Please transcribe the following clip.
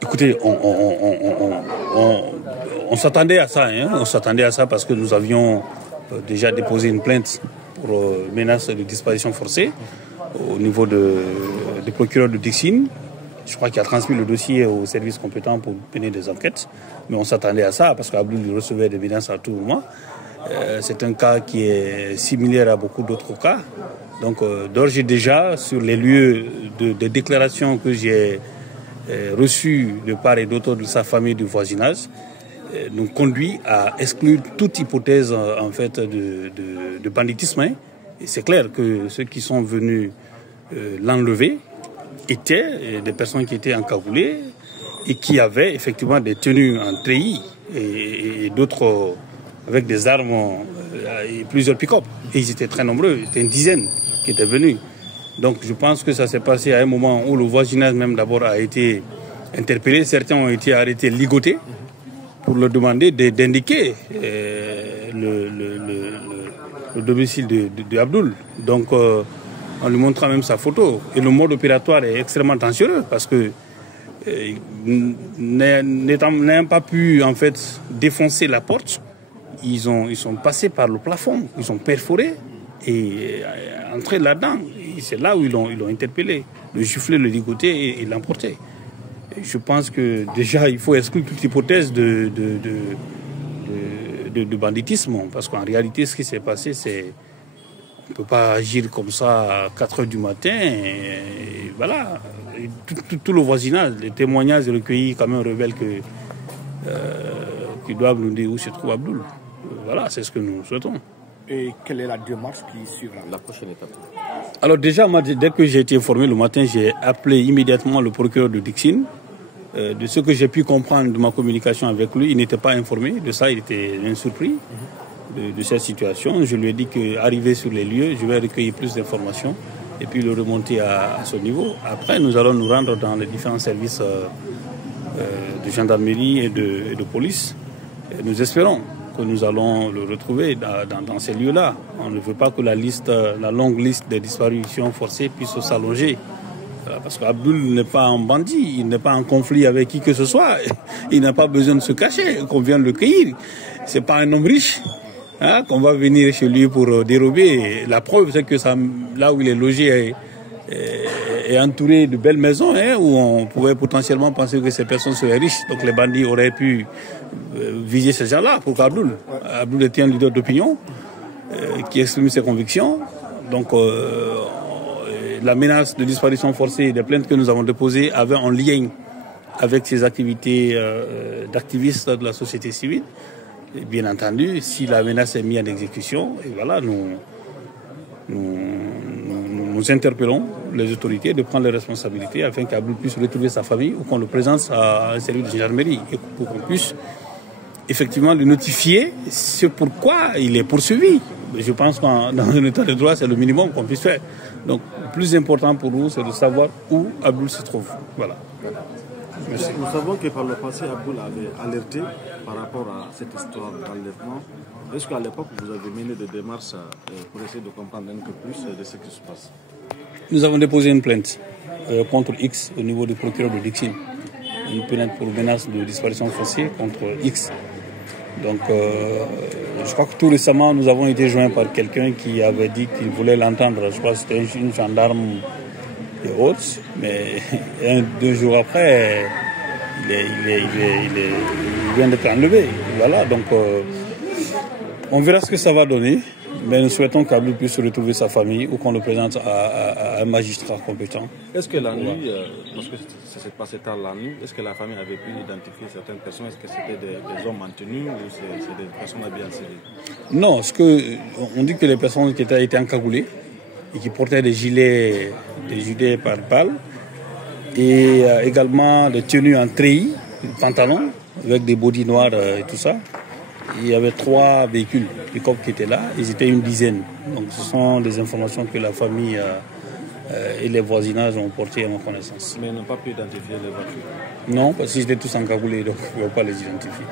Écoutez, on s'attendait à ça, hein. On s'attendait à ça parce que nous avions déjà déposé une plainte pour menace de disparition forcée au niveau du procureur de Dixine. Je crois qu'il a transmis le dossier au service compétent pour mener des enquêtes. Mais on s'attendait à ça parce qu'Abdoul recevait des menaces à tout moment. C'est un cas qui est similaire à beaucoup d'autres cas. Donc d'ores et déjà, sur les lieux de déclaration que j'ai reçues de part et d'autre de sa famille, du voisinage, nous conduit à exclure toute hypothèse en fait de banditisme. Hein. Et c'est clair que ceux qui sont venus l'enlever étaient des personnes qui étaient encagoulées et qui avaient effectivement des tenues en treillis et d'autres avec des armes et plusieurs pick-up. Et ils étaient très nombreux, c'était une dizaine qui étaient venus. Donc je pense que ça s'est passé à un moment où le voisinage même d'abord a été interpellé. Certains ont été arrêtés, ligotés, pour leur demander d'indiquer le domicile de Abdoul. Donc en lui montrant même sa photo. Et le mode opératoire est extrêmement dangereux parce que n'ayant pas pu en fait défoncer la porte, ils sont passés par le plafond, ils ont perforé et entré là-dedans. C'est là où ils l'ont interpellé, le gifler, le ligoter et l'emporter. Je pense que déjà il faut exclure toute hypothèse de banditisme, parce qu'en réalité ce qui s'est passé, c'est on ne peut pas agir comme ça à 4 h du matin. Et voilà, et tout le voisinage, les témoignages recueillis quand même révèlent qu'ils doivent nous dire où se trouve Abdoul. Voilà, c'est ce que nous souhaitons. Et quelle est la démarche qui suivra, la prochaine étape? Alors déjà, moi, dès que j'ai été informé le matin, j'ai appelé immédiatement le procureur de Dixine. De ce que j'ai pu comprendre de ma communication avec lui, il n'était pas informé de ça, il était bien surpris de cette situation. Je lui ai dit qu'arrivé sur les lieux, je vais recueillir plus d'informations et puis le remonter à ce niveau. Après, nous allons nous rendre dans les différents services de gendarmerie et de police. Et nous espérons que nous allons le retrouver dans ces lieux-là. On ne veut pas que la longue liste des disparitions forcées puisse s'allonger. Parce qu'Abdoul n'est pas un bandit, il n'est pas en conflit avec qui que ce soit. Il n'a pas besoin de se cacher, qu'on vient le cueillir. C'est pas un homme riche hein, qu'on va venir chez lui pour dérober. La preuve, c'est que là où il est logé est entouré de belles maisons hein, où on pouvait potentiellement penser que ces personnes seraient riches. Donc les bandits auraient pu viser ces gens-là pour qu'Abdoul. Abdoul était un leader d'opinion qui exprime ses convictions. Donc la menace de disparition forcée des plaintes que nous avons déposées avait un lien avec ces activités d'activistes de la société civile. Et bien entendu, si la menace est mise en exécution, et voilà, nous interpellons les autorités de prendre les responsabilités afin qu'Abdoul puisse retrouver sa famille ou qu'on le présente à un service de gendarmerie et pour qu'on puisse effectivement le notifier ce pourquoi il est poursuivi. Je pense que dans un état de droit, c'est le minimum qu'on puisse faire. Donc, le plus important pour nous, c'est de savoir où Abdoul se trouve. Voilà. Merci. Nous savons que par le passé, Abdoul avait alerté par rapport à cette histoire d'enlèvement. Est-ce qu'à l'époque, vous avez mené des démarches pour essayer de comprendre un peu plus de ce qui se passe? Nous avons déposé une plainte contre X au niveau du procureur de Dixine. Une plainte pour menace de disparition forcée contre X. Donc, je crois que tout récemment, nous avons été joints par quelqu'un qui avait dit qu'il voulait l'entendre. Je crois que c'était une gendarme et autres. Mais 2 jours après, il vient d'être enlevé. Voilà, donc on verra ce que ça va donner. Mais nous souhaitons qu'Abdoul puisse retrouver sa famille ou qu'on le présente à un magistrat compétent. Est-ce que la nuit, parce que ça s'est passé tard la nuit, est-ce que la famille avait pu identifier certaines personnes? Est-ce que c'était des hommes en tenue ou c'est des personnes habillées en civil? Non, on dit que les personnes qui étaient encagoulées et qui portaient des gilets par balles et également des tenues en treillis, pantalons avec des bodys noirs et tout ça. Il y avait 3 véhicules pick-up qui étaient là, ils étaient une dizaine. Donc ce sont des informations que la famille et les voisinages ont portées à ma connaissance. Mais ils n'ont pas pu identifier les voitures? Non, parce qu'ils étaient tous encagoulés, donc ils ne pouvaient pas les identifier.